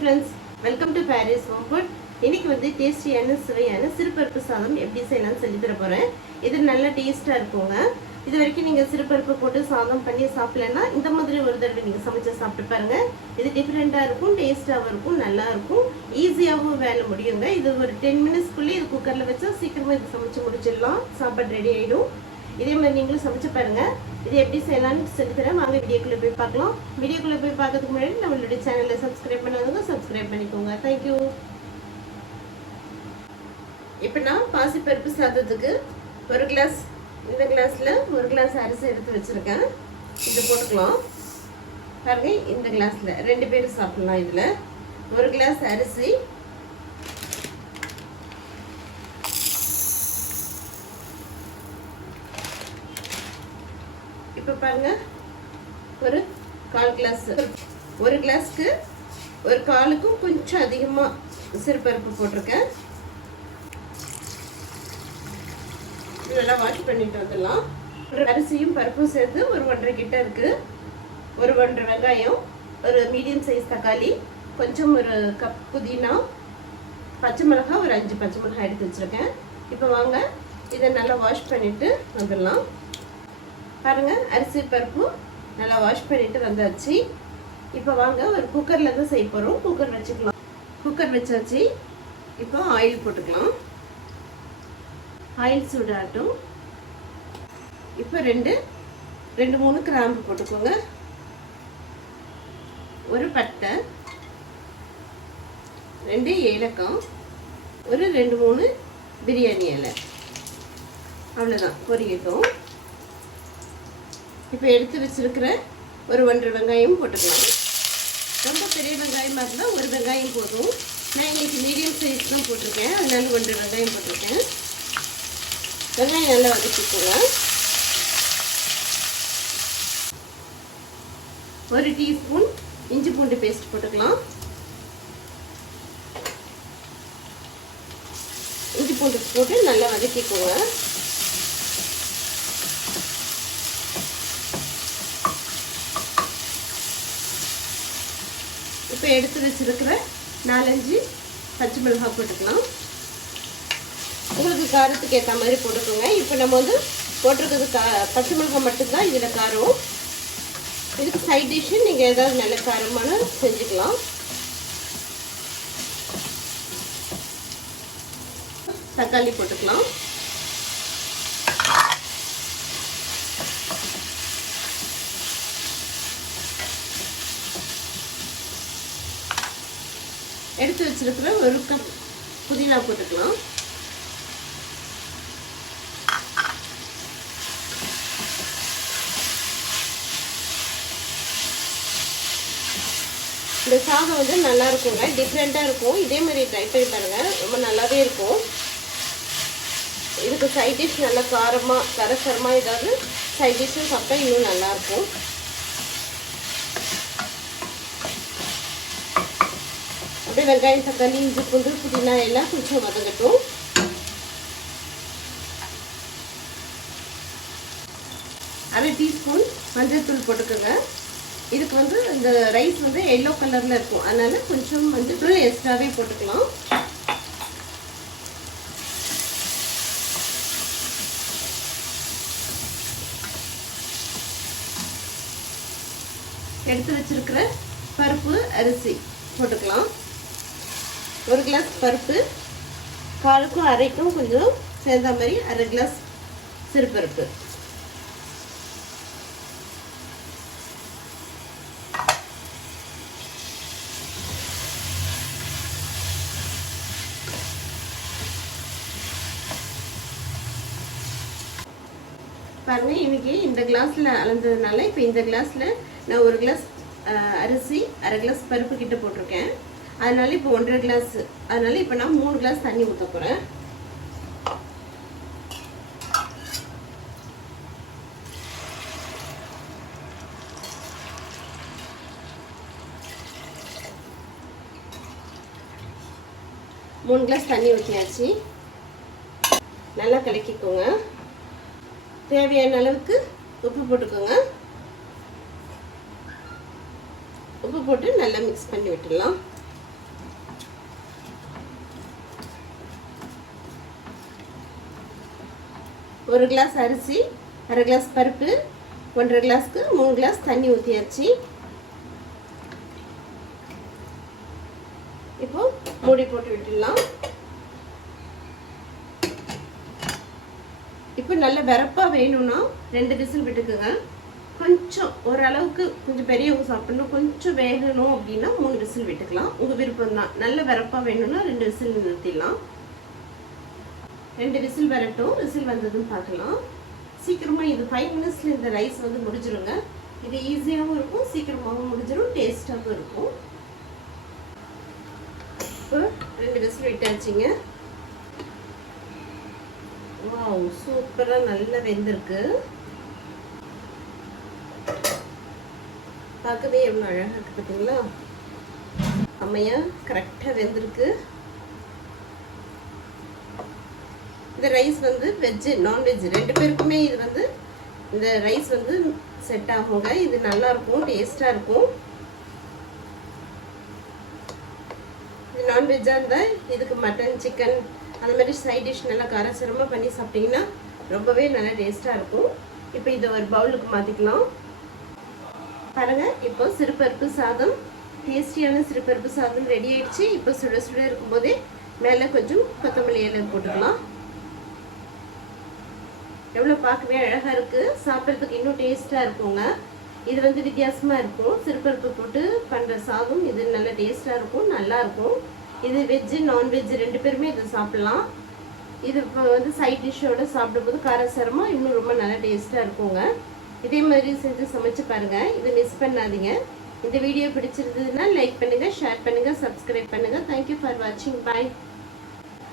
Friends welcome to Paris home food இன்னைக்கு வந்து டேஸ்டியான சுவையான சிறுபருப்பு சாதம் எப்படி செய்யலாம்னு சொல்லி தர போகிறேன் இது நல்லா டேஸ்ட்டாக இருக்குங்க. இது வரைக்கும் நீங்கள் சிறுபருப்பு போட்டு சாதம் பண்ணி சாப்பிடலன்னா இந்த மாதிரி ஒரு தடவை நீங்கள் சமைச்சு சாப்பிட்டு பாருங்க. இது டிஃப்ரெண்ட்டாக இருக்கும் டேஸ்ட்டாகவும் இருக்கும் நல்லா இருக்கும். ஈஸியாகவும் வேலை முடியுங்க. இது ஒரு டென் மினிட்ஸ்க்குள்ளே இது குக்கரில் வச்சா சீக்கிரமாக இது சமைச்சு முடிச்சிடலாம். சாப்பாடு ரெடி ஆகிடும் இதே மாதிரி நீங்களும் சமைச்சு பாருங்க. இது எப்படி செய்யலாம்னு சொல்லி தரேன். வாங்க வீடியோக்குள்ளே போய் பார்க்கலாம். வீடியோக்குள்ளே போய் பார்க்கறதுக்கு முன்னாடி நம்மளுடைய சேனலை சப்ஸ்கிரைப் பண்ணாதவங்க சப்ஸ்கிரைப் பண்ணிக்கோங்க. தேங்க்யூ இப்போ நான் பாசிப்பருப்பு சாதத்துக்கு ஒரு கிளாஸ் இந்த கிளாஸில் ஒரு கிளாஸ் அரிசி எடுத்து வச்சுருக்கேன். இது போட்டுக்கலாம். பாருங்கள் இந்த கிளாஸில் ரெண்டு பேரும் சாப்பிட்லாம் இதில். ஒரு கிளாஸ் அரிசி இப்போ பாருங்க. ஒரு கால் கிளாஸ் ஒரு கிளாஸ்க்கு ஒரு காலுக்கும் கொஞ்சம் அதிகமாக சிறுபருப்பு போட்டிருக்கேன். நல்லா வாஷ் பண்ணிட்டு வந்துடலாம். ஒரு அரிசியும் பருப்பும் சேர்த்து ஒரு ஒன்றரை கிட்ட இருக்கு. ஒரு ஒன்றரை வெங்காயம் ஒரு மீடியம் சைஸ் தக்காளி கொஞ்சம் ஒரு கப் புதினா பச்சை மிளகாய் ஒரு அஞ்சு பச்சை மிளகாய் எடுத்து வச்சுருக்கேன். இப்போ வாங்க இதை நல்லா வாஷ் பண்ணிட்டு வந்துடலாம். பாருங்கள் அரிசி பருப்பு நல்லா வாஷ் பண்ணிட்டு வந்தாச்சு. இப்போ வாங்க ஒரு குக்கரில் தான் செய்ய போகிறோம் குக்கர் வச்சுக்கலாம். குக்கர் வச்சாச்சு. இப்போ ஆயில் போட்டுக்கலாம். ஆயில் சூடாட்டும் இப்போ ரெண்டு ரெண்டு மூணு கிராம்பு போட்டுக்கோங்க. ஒரு பட்டை ரெண்டு ஏலக்காய் ஒரு ரெண்டு மூணு பிரியாணி இலை. அவ்வளோதான் பொரியட்டும். இப்போ எடுத்து வச்சுருக்கிற ஒரு ஒன்றரை வெங்காயம் போட்டுக்கலாம். ரொம்ப பெரிய வெங்காயமாக இருந்தால் ஒரு வெங்காயம் போதும். நான் இன்றைக்கி மீடியம் சைஸ் தான் போட்டிருக்கேன். அதனால ஒன்றரை வெங்காயம் போட்டிருக்கேன். வெங்காயம் நல்லா வதக்கிக்கோங்க ஒரு டீஸ்பூன் இஞ்சி பூண்டு பேஸ்ட் போட்டுக்கலாம். இஞ்சி பூண்டு போட்டு நல்லா வதக்கிக்கோங்க. இப்போ எடுத்து வச்சுருக்கிற நாலஞ்சு பச்சை மிளகாய் போட்டுக்கலாம். உங்களுக்கு காரத்துக்கு ஏற்ற மாதிரி போட்டுக்கோங்க. இப்போ நம்ம வந்து போட்டிருக்கிறது கா பச்சை மிளகாய் மட்டும்தான் இதில் காரம். இதுக்கு சைட் டிஷ்ஷு நீங்கள் ஏதாவது நல்ல காரமான செஞ்சுக்கலாம். தக்காளி போட்டுக்கலாம். எடுத்து வச்சிருக்கிற ஒரு கப் புதினா போட்டுக்கலாம். இந்த சாதம் வந்து நல்லா இருக்குங்க. டிஃப்ரெண்ட்டாக இருக்கும். இதே மாதிரி ட்ரை பண்ணி பாருங்கள் ரொம்ப நல்லாவே இருக்கும். இதுக்கு சைட் டிஷ் நல்லா காரமாக கரசரமாக ஏதாவது சைட் டிஷ்ஷும் சாப்பிட்டா இன்னும் நல்லாயிருக்கும் அப்படியே வெங்காயம் தக்காளி இஞ்சி பூண்டு புதினா எல்லாம் கொஞ்சம் வதங்கட்டும். அரை டீஸ்பூன் மஞ்சள் தூள் போட்டுக்கோங்க. இதுக்கு வந்து இந்த ரைஸ் வந்து எல்லோ கலரில் இருக்கும். அதனால கொஞ்சம் மஞ்சள் தூள் எக்ஸ்ட்ராவே போட்டுக்கலாம். எடுத்து வச்சிருக்கிற பருப்பு அரிசி போட்டுக்கலாம். ஒரு கிளாஸ் பருப்பு காலுக்கும் அரைக்கும் கொஞ்சம் சேர்ந்த மாதிரி அரை கிளாஸ் சிறுபருப்பு. பாருங்க இன்னைக்கு இந்த கிளாஸில் அளந்ததுனால இப்போ இந்த கிளாஸில் நான் ஒரு கிளாஸ் அரிசி அரை கிளாஸ் பருப்பு கிட்ட போட்டிருக்கேன். அதனால இப்போ ஒன்றரை கிளாஸ் அதனால இப்போ நான் மூணு கிளாஸ் தண்ணி ஊற்ற போகிறேன் மூணு கிளாஸ் தண்ணி ஊற்றியாச்சு நல்லா கலக்கிக்கோங்க. தேவையான அளவுக்கு உப்பு போட்டுக்கோங்க. உப்பு போட்டு நல்லா மிக்ஸ் பண்ணி விட்டுடலாம். ஒரு கிளாஸ் அரிசி அரை கிளாஸ் பருப்பு ஒன்றரை கிளாஸ்க்கு மூணு கிளாஸ் தண்ணி ஊற்றியாச்சு இப்போ மூடி போட்டு விட்டுடலாம். இப்போ நல்ல வெறப்பாக வேணும்னா ரெண்டு விசில் விட்டுக்குங்க. கொஞ்சம் ஓரளவுக்கு கொஞ்சம் பெரியவங்க சாப்பிடணும் கொஞ்சம் வேகணும் அப்படின்னா மூணு விசில் விட்டுக்கலாம். உங்கள் விருப்பம் தான் நல்ல வெறப்பாக வேணும்னா ரெண்டு விசில் நிறுத்திடலாம். ரெண்டு விசில் வரட்டும். விசில் வந்ததும் பார்க்கலாம். சீக்கிரமாக இது ஃபைவ் மினிட்ஸில் இந்த ரைஸ் வந்து முடிஞ்சிருங்க. இது ஈஸியாகவும் இருக்கும் சீக்கிரமாகவும் முடிஞ்சிடும் டேஸ்ட்டாகவும் இருக்கும். இப்போ ரெண்டு விசில் விட்டாச்சுங்க. வாவ் சூப்பராக நல்லா வெந்திருக்கு. பார்க்கவே எவ்வளோ அழகாக இருக்குது பார்த்தீங்களா செம்மையாக கரெக்டாக வெந்திருக்கு. இந்த ரைஸ் வந்து வெஜ்ஜு நான்வெஜ் ரெண்டு பேருக்குமே இது வந்து இந்த ரைஸ் வந்து செட் ஆகுங்க. இது நல்லா இருக்கும் இருக்கும். இது நான்வெஜ்ஜாக இருந்தால் இதுக்கு மட்டன் சிக்கன் அந்த மாதிரி சைட் டிஷ் நல்லா கரசிரமாக பண்ணி சாப்பிட்டிங்கன்னா ரொம்பவே நல்லா டேஸ்ட்டாக இருக்கும். இப்போ இதை ஒரு பவுலுக்கு மாற்றிக்கலாம் பாருங்கள் இப்போ சிறுபருப்பு சாதம் டேஸ்டியான சிறுபருப்பு சாதம் ரெடி ஆயிடுச்சு. இப்போ சுட சுட இருக்கும்போதே மேலே கொஞ்சம் கொத்தமல்லி இலை போட்டுக்கலாம். எவ்வளோ பார்க்கவே அழகாக இருக்குது சாப்பிட்றதுக்கு இன்னும் டேஸ்ட்டாக இருக்குங்க. இது வந்து வித்தியாசமாக இருக்கும். சிறுபருப்பு போட்டு பண்ணுற சாதம் இது நல்ல டேஸ்ட்டாக இருக்கும் நல்லாயிருக்கும் இது வெஜ்ஜு நான்வெஜ்ஜு ரெண்டு பேருமே இதை சாப்பிட்லாம். இது இப்போ வந்து சைட் டிஷ்ஷோடு சாப்பிடும்போது காரசாரமாக இன்னும் ரொம்ப நல்லா டேஸ்ட்டாக இருக்குங்க. இதே மாதிரி செஞ்சு சமைச்சு பாருங்கள் இதை மிஸ் பண்ணாதீங்க. இந்த வீடியோ பிடிச்சிருந்ததுன்னா லைக் பண்ணுங்கள் ஷேர் பண்ணுங்கள் சப்ஸ்கிரைப் பண்ணுங்கள் தேங்க்யூ ஃபார் வாட்சிங் பாய்